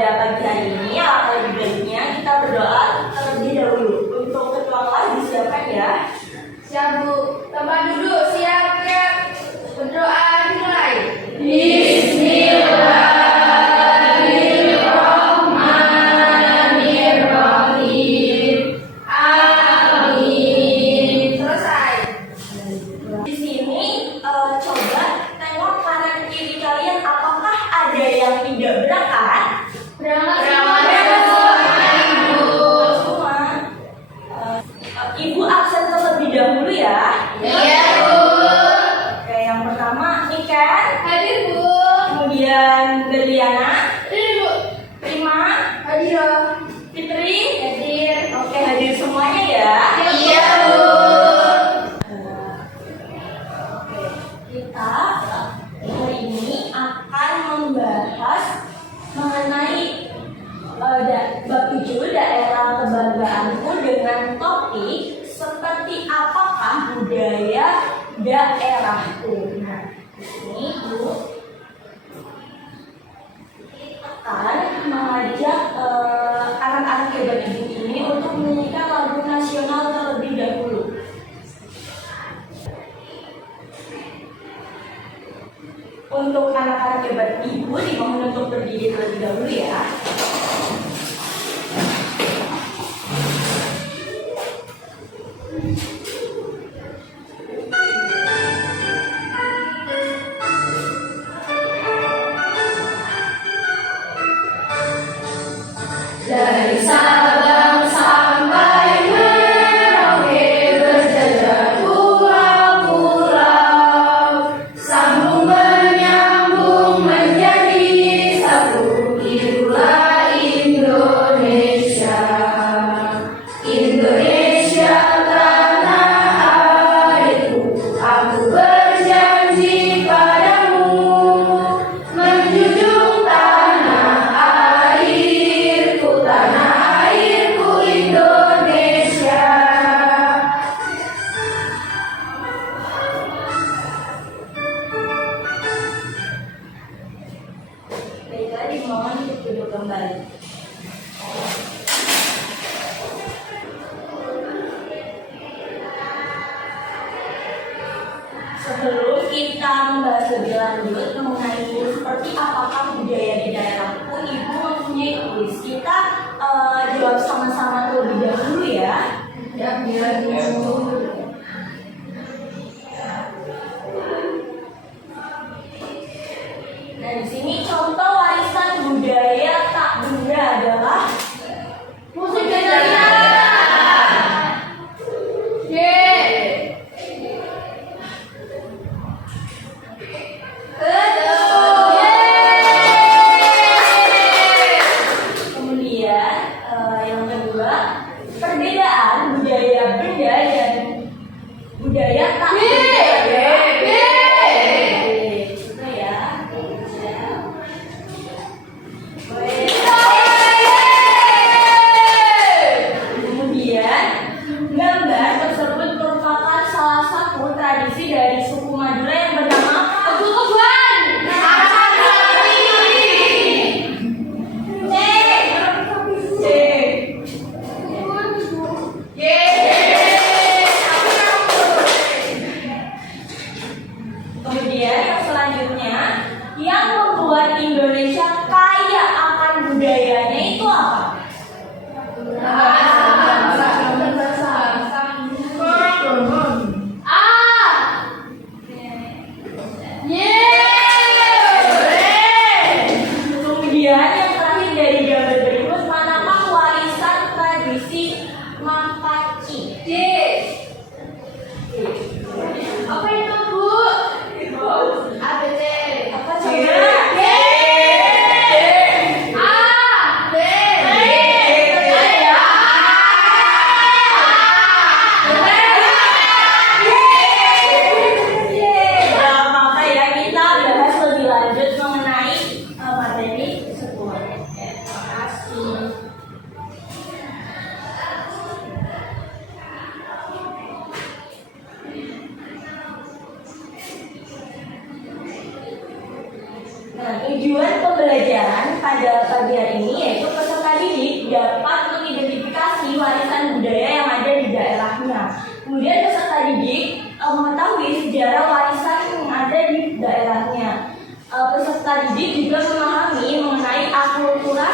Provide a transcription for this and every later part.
pada pagi hari ini, alangkah lebih baiknya kita berdoa terlebih dahulu. Untuk ketua kelas disiapkan ya. Siap Bu. Tempat duduk siap ya. Berdoa dimulai. Bismillahirrahmanirrahim. Amin. Selesai. Di sini coba tengok kanan kiri kalian, apakah ada yang tidak berangkat? Berangkat Semua. Ibu absen terlebih dahulu ya. Iya Bu. Oke, yang pertama Niken, Hadir Bu. kemudian Berliana, Hadir Bu. Prima, Hadir. Fitri. Hadir. Oke, hadir semuanya ya. Iya Bu. Oke, kita hari ini akan membahas mengenai bab 7 daerah kebanggaanku dengan topik seperti apakah budaya daerahku. Nah, ini Bu akan mengajak anak-anak hebat ibu ini untuk menyanyikan lagu nasional terlebih dahulu. Untuk anak-anak hebat ibu dimohon untuk berdiri terlebih dahulu ya. Dari Sabang sampai Merauke berjajar pulau-pulau, sambung menyambung menjadi satu, itulah Indonesia. Indonesia tanah airku, aku berjanji padamu menjunjung tanah airku Indonesia. Baiklah, dimohon untuk duduk kembali. Sebelum kita membahas lebih lanjut mengenai seperti apakah budaya di daerahku, Ibu mempunyai kuis. Kita jawab sama-sama terlebih dahulu ya. Ya, biar dulu. Nah, di sini contoh warisan budaya tak benda adalah Musik Gajalia. Y. Betul. kemudian yang kedua perbedaan budaya benda dan budaya tak benda. Gitu ya. Kemudian gambar tersebut merupakan salah satu tradisi dari suku Madura yang bernama Kebutuhan. C. Kemudian yang selanjutnya yang membuat Indonesia kaya akan budayanya itu apa? Kemudian yang terakhir dari gambar berikut, manakah warisan tradisi Mampaci? Apa itu Bu? ABC. Apa coba? Apa ya, kita bahas lebih lanjut mengenai materi tersebut. Terima kasih. Nah, tujuan pembelajaran pada pagi hari ini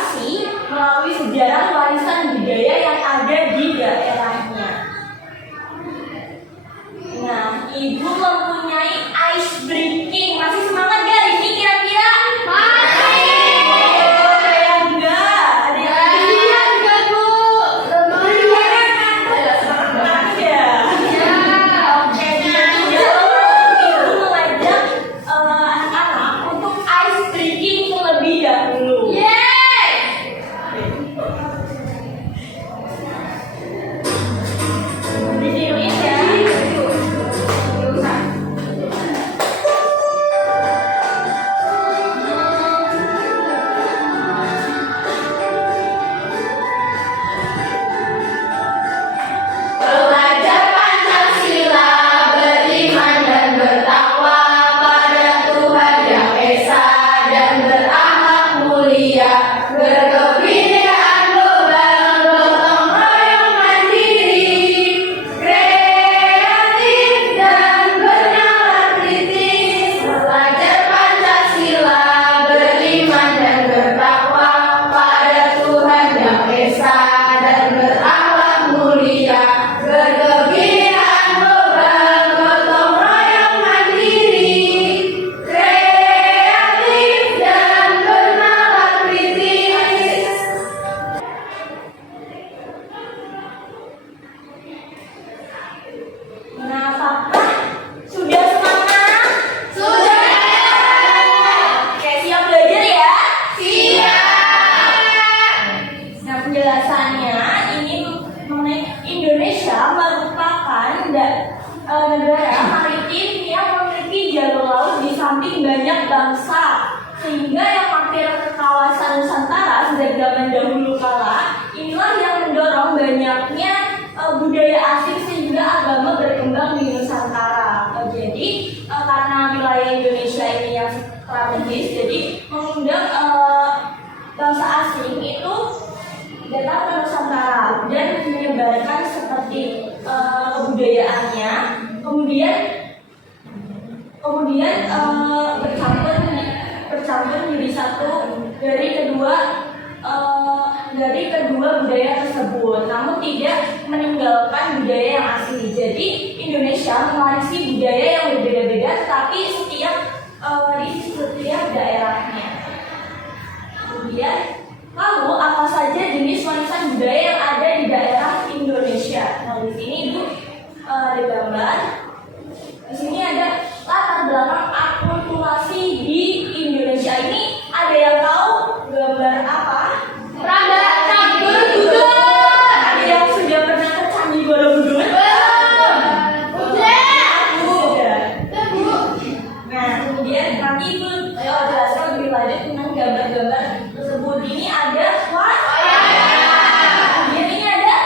terakumulasi melalui sejarah warisan budaya yang ada di daerahnya. Nah, Ibu mempunyai ice breaking. Masih semangat gak hari ini kira-kira? Masih. Ada yang enggak? Ada yang Enggak, Bu. semangat ya? Oke, Ibu mengajak anak-anak untuk ice breaking terlebih dahulu. Yeay. Ditiruin ya. Belajar Pancasila, beriman dan bertakwa pada Tuhan Yang Esa dan berakhlak mulia, berkebinekaan global, gotong royong mandiri, kreatif dan bernalar kritis. Belajar Pancasila, beriman dan bertakwa pada Tuhan Yang Esa dan berakhlak mulia, berkebinekaan global, gotong royong mandiri, kreatif dan bernalar kritis. Nah, apakah sudah semangat? Sudah. Oke, siap belajar ya? Siap. Nah, penjelasannya ini mengenai Indonesia merupakan negara maritim yang memiliki jalur laut di samping banyak bangsa, sehingga yang mampir ke kawasan Nusantara sejak zaman dahulu kala inilah yang mendorong banyaknya budaya asing sehingga agama berkembang di Nusantara. Jadi karena wilayah Indonesia ini yang strategis, jadi mengundang bangsa asing itu datang ke Nusantara dan menyebarkan seperti kebudayaannya, kemudian bercampur menjadi satu dari kedua budaya tersebut, namun tidak meninggalkan budaya yang asli. Jadi Indonesia mewarisi budaya yang berbeda-beda, tetapi di setiap daerahnya. Kemudian, lalu apa saja jenis warisan budaya yang ada di daerah Indonesia? Nah, di sini Ibu ada gambar. Di sini ada latar belakang akulturasi di Indonesia. Ini ada yang tahu gambar apa? Peranakan Borobudur. Ada yang sudah pernah ke Candi Borobudur? Sudah. Nah, kemudian nanti Ibu jelaskan lebih lanjut tentang gambar-gambar tersebut. Ini ada kemudian ini ada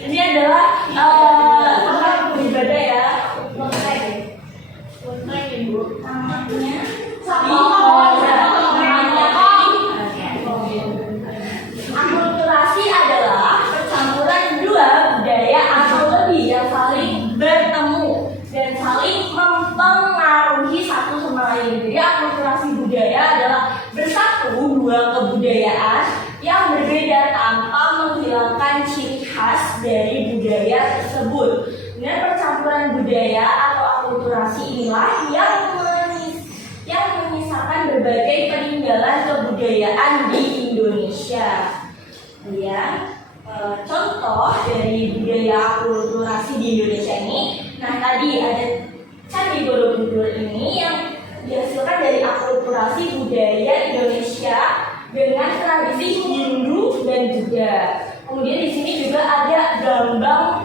ini adalah tempat beribadah ya. Akulturasi adalah percampuran dua budaya atau lebih yang saling bertemu dan saling mempengaruhi satu sama lain. Jadi akulturasi budaya adalah bersatu dua kebudayaan yang berbeda tanpa menghilangkan ciri khas dari budaya tersebut. Dengan percampuran budaya atau akulturasi inilah yang menyisakan berbagai peninggalan kebudayaan di Indonesia. Ya, contoh dari budaya akulturasi di Indonesia ini, nah tadi ada Candi Borobudur ini yang dihasilkan dari akulturasi budaya Indonesia dengan tradisi Hindu dan Buddha. Kemudian di sini juga ada Gambang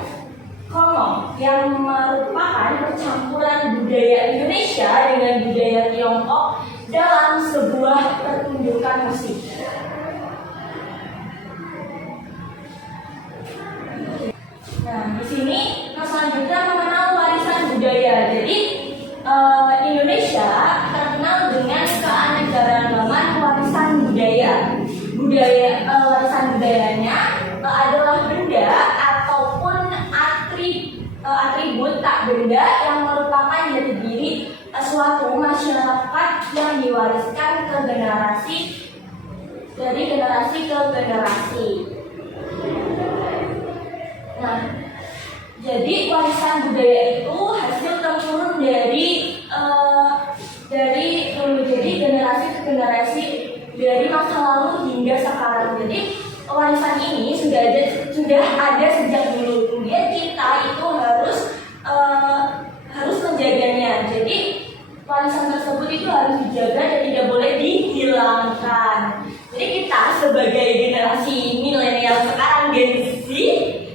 Kromong yang merupakan percampuran budaya Indonesia dengan budaya Tiongkok dalam sebuah pertunjukan musik. Nah, di sini selanjutnya mengenal warisan budaya. Jadi Indonesia terkenal dengan keanekaragaman warisan budaya. Warisan budayanya adalah benda ataupun atribut tak benda yang merupakan jati diri suatu masyarakat yang diwariskan ke generasi dari generasi ke generasi. Nah, jadi warisan budaya itu hasil turun dari dulu, jadi generasi ke generasi dari masa lalu hingga sekarang. Jadi warisan ini sudah ada sejak dulu. Kemudian kita itu harus menjaganya. Jadi warisan tersebut itu harus dijaga dan tidak boleh dihilangkan. Jadi kita sebagai generasi milenial sekarang, Gen Z,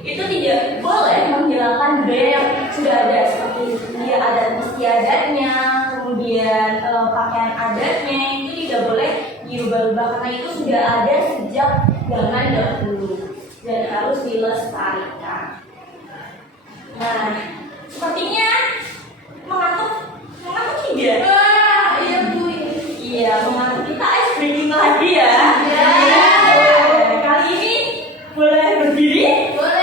itu tidak boleh menghilangkan budaya yang sudah ada, seperti dia adat istiadatnya, kemudian pakaian adatnya, itu tidak boleh diubah-ubah karena itu sudah ada sejak zaman dahulu dan harus dilestarikan. Nah, sepertinya mengantuk tidak? Iya Bu. Iya, mengantuk. Kita ice breaking lagi ya. Iya. Kali ini boleh berdiri? Boleh.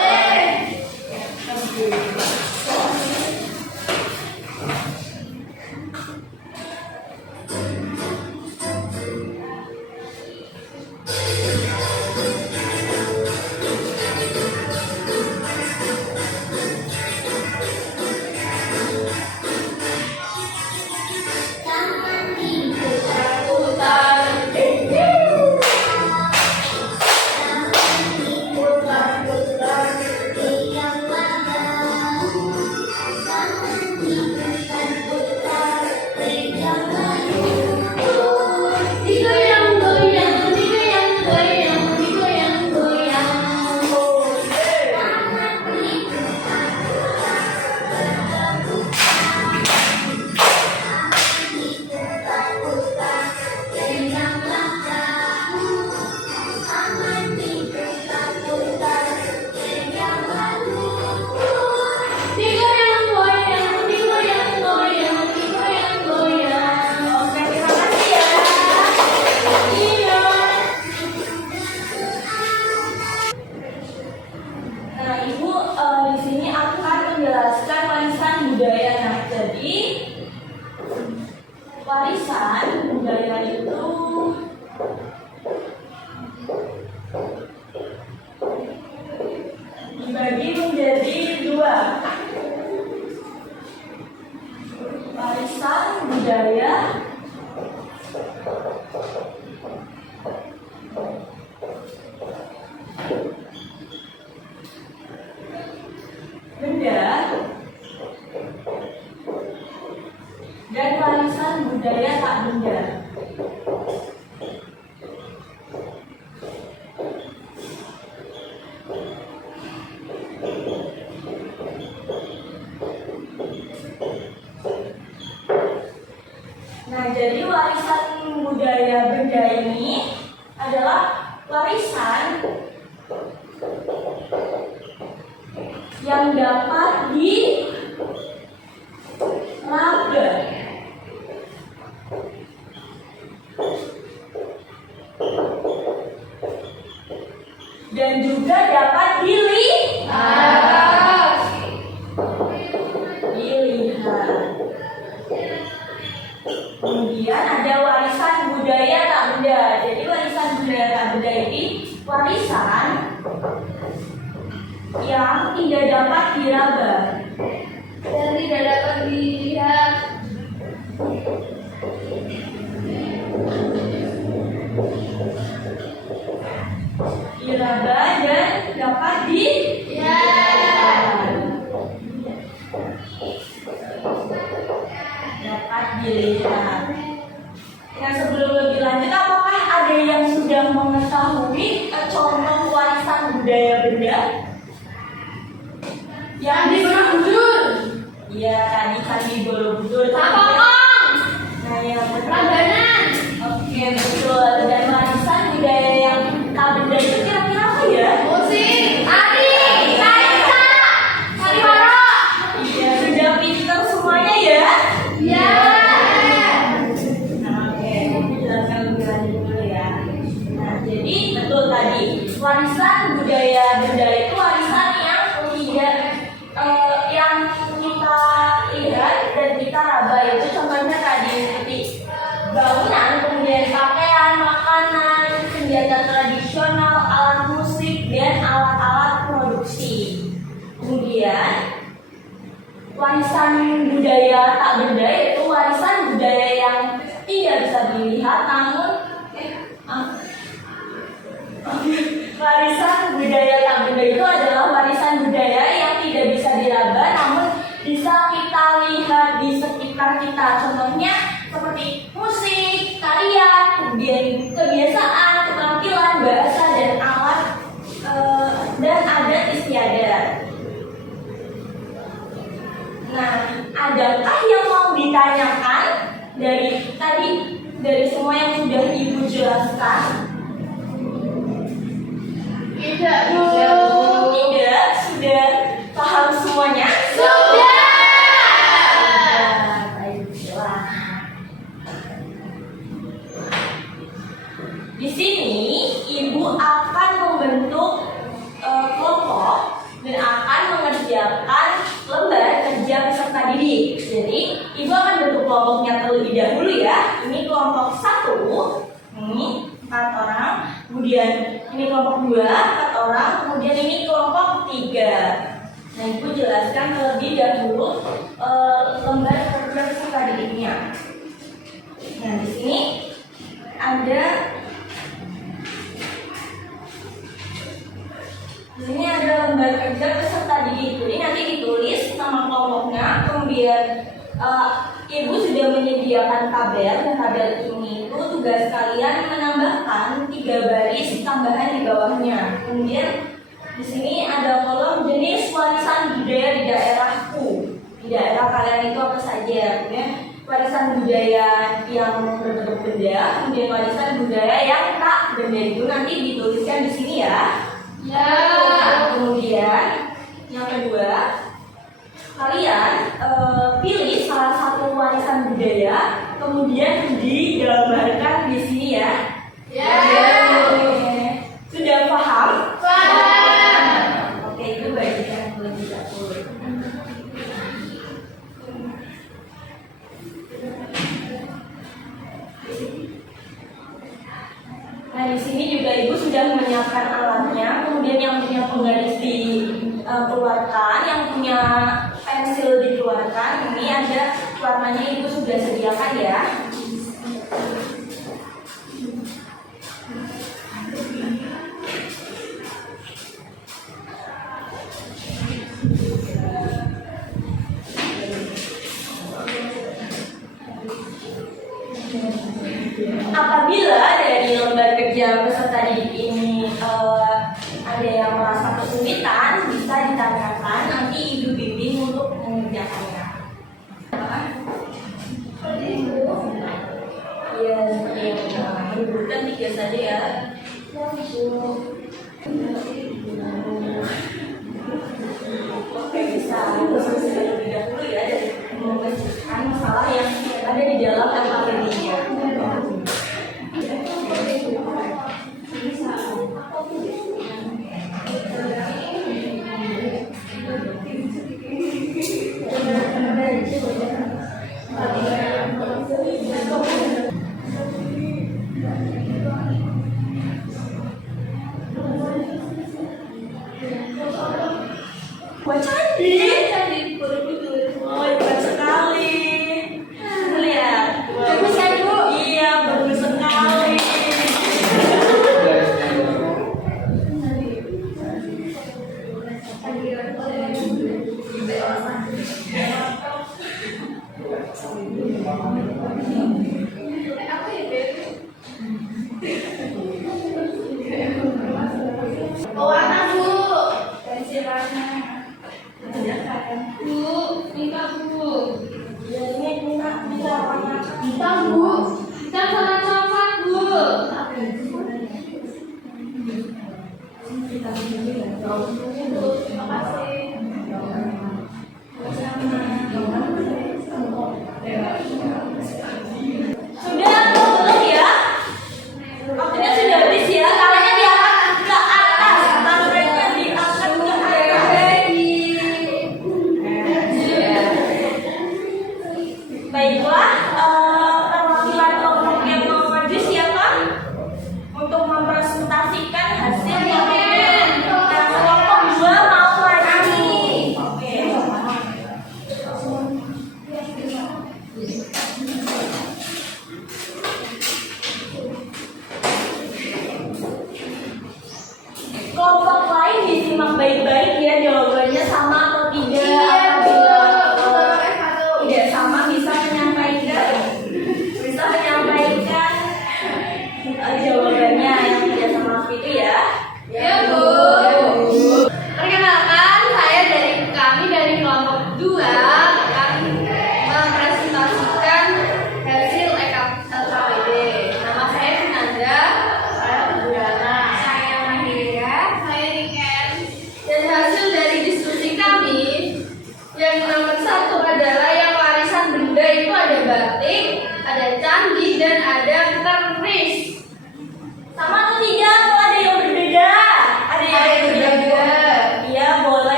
Oke, terima kasih ya. Iya. Nah, Ibu, di sini akan menjelaskan warisan budaya. Nah, jadi warisan budaya itu dibagi menjadi dua. Warisan budaya benda dan warisan budaya tak benda. Nah, jadi warisan budaya benda ini adalah warisan yang dapat diraba dan juga dapat dilihat. Kemudian ada warisan budaya tak benda. Jadi warisan budaya tak benda ini warisan yang tidak dapat diraba Dan tidak dapat dilihat. diraba dan dapat dilihat. Nah, sebelum lebih lanjut, apakah ada yang sudah mengetahui contoh warisan budaya benda? Yang Candi Borobudur. Iya, tadi Candi Borobudur. Papong. Nah, yang betul. Prambanan. Oke, betul. Dan warisan budaya yang tak benda itu kira-kira apa ya? Musik. Tari. Taika. Sandiwara. Iya, sudah pintar semuanya ya? Ya. Nah, oke, aku jelaskan lebih lanjut dulu ya. Nah, jadi betul tadi warisan budaya benda itu warisan yang tidak yang kita lihat dan kita raba, itu contohnya tadi seperti bangunan kemudian pakaian, makanan, senjata tradisional, alat musik, dan alat-alat produksi. Kemudian warisan budaya tak benda yaitu warisan budaya yang tidak bisa dilihat namun warisan budaya tak benda itu adalah warisan budaya yang tidak bisa diraba namun bisa kita lihat di sekitar kita. Contohnya seperti musik, tarian, kemudian kebiasaan, keterampilan, bahasa, dan alat dan adat istiadat. Nah, adakah yang mau ditanyakan dari tadi, dari semua yang sudah Ibu jelaskan? Tidak, Bu. Tidak, sudah paham semuanya? Sudah. Baiklah. Di sini Ibu akan membentuk kelompok dan akan mengerjakan lembar kerja peserta didik. Jadi Ibu akan bentuk kelompoknya terlebih dahulu ya. Ini kelompok 1, ini 4 orang. Kemudian ini kelompok 2, 4 orang. Kemudian ini kelompok 3. Nah, Ibu jelaskan terlebih dahulu lembar kerja peserta didiknya. Nah, di sini ada lembar kerja peserta didik. Jadi nanti ditulis nama kelompoknya, kemudian Ibu sudah menyediakan tabel, dan tabel ini itu tugas kalian menambahkan 3 baris tambahan di bawahnya. Kemudian di sini ada kolom jenis warisan budaya di daerahku. Di daerah kalian itu apa saja? Kemudian warisan budaya yang berbentuk benda, kemudian warisan budaya yang tak benda itu nanti dituliskan di sini ya. Ya. Kemudian yang kedua, kalian pilih salah satu warisan budaya, kemudian digambarkan di sini ya. Ya. Sudah paham? Paham. Oke, itu bagian lebih dahulu. Nah, di sini juga Ibu sudah menyiapkan alatnya. Kemudian yang punya penggaris dikeluarkan, yang punya pensil dikeluarkan. Ini ada warnanya Ibu sudah sediakan ya. Apabila dari lembar kerja peserta didik ini ada yang merasa kesulitan, bisa ditanyakan, nanti Ibu bimbing untuk mengerjakannya. Iya, menyebutkan 3 saja ya. Oke, bisa diskusi terlebih dahulu ya dari memecahkan masalah yang ada di dalam LKPD-nya. Wah, cantik. Oh, hebat sekali. Lihat.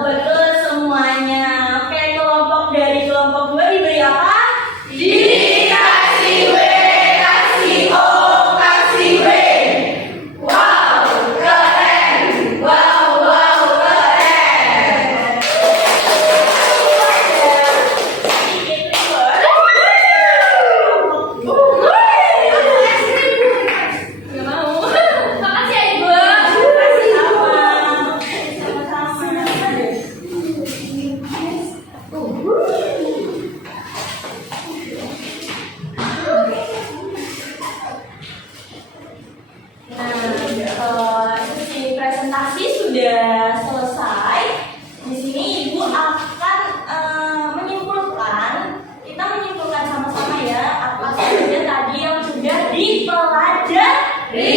betul semuanya. Oke, kelompok dari kelompok 2 diberi apa? Dikasih W, kasih O, kasih W. Wow, keren. Wow, keren. Nggak mau. Makasih ya Ibu. Sesi presentasi sudah selesai. Di sini Ibu akan kita menyimpulkan sama-sama ya apa saja tadi yang sudah dipelajari.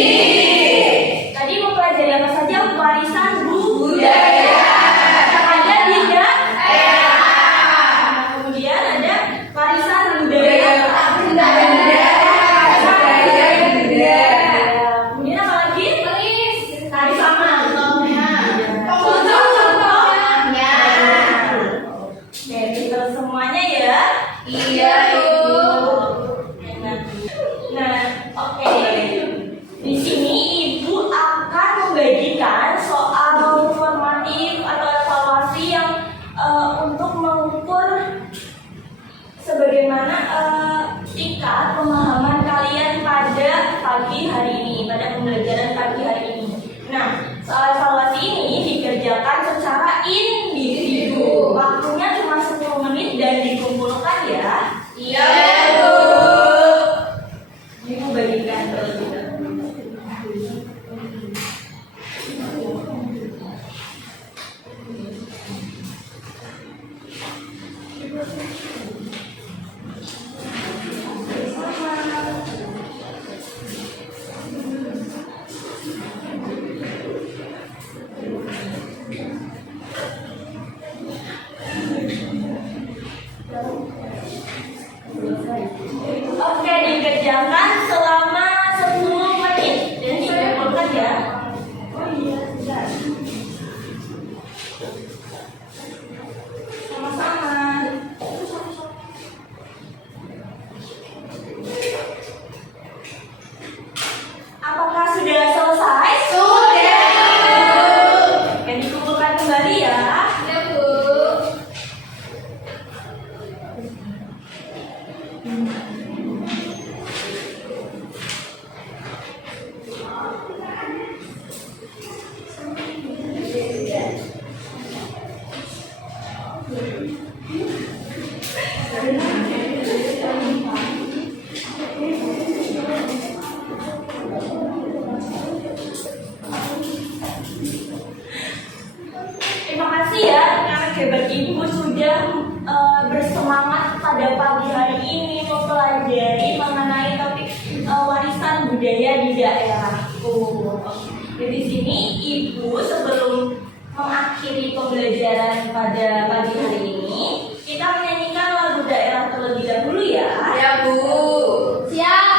Tadi mempelajari apa saja? Warisan budaya. Ada tidak? Kemudian ada warisan budaya. Kemudian apa lagi? Tari sama. Oke, pinter semuanya ya. Iya, Ibu. Nah, oke. Di sini Ibu akan membagikan soal formatif atau evaluasi yang untuk mengukur sebagaimana tingkat pemahaman kalian pada pagi hari ini, pada pembelajaran pagi hari ini. Nah, soal evaluasi ini dikerjakan secara individu. Waktunya cuma 10 menit dan dikumpulkan ya. Iya, Bu. Ibu bagikan terlebih dahulu. Oke, dikerjakan selama 10 menit dan dikumpulkan ya. Oh iya, sudah. Sama-sama. Apakah sudah selesai? Sudah. Dan dikumpulkan kembali ya. Iya, Bu. Terima kasih ya anak hebat Ibu sudah bersemangat pada pagi hari ini mempelajari mengenai topik warisan budaya di daerahku. Jadi sini Ibu sebelum mengakhiri pembelajaran pada pagi hari ini, kita menyanyikan lagu daerah terlebih dahulu ya. Ya, Bu. Siap.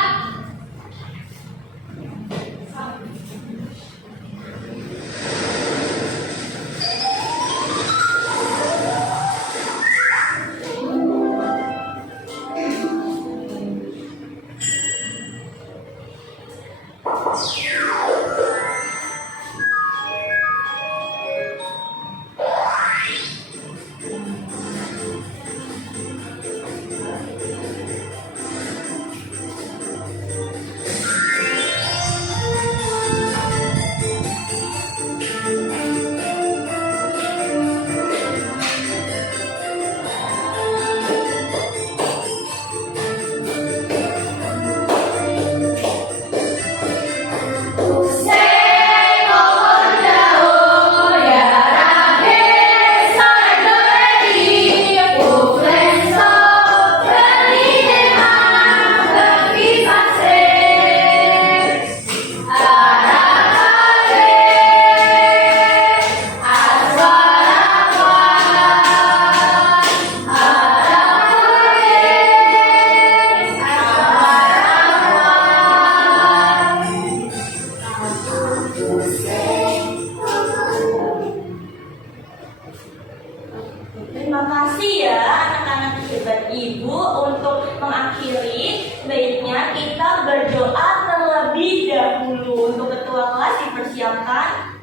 Terima kasih ya anak-anak hebat ibu. Untuk mengakhiri, baiknya kita berdoa terlebih dahulu. Untuk ketua kelas dipersiapkan.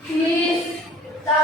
Kita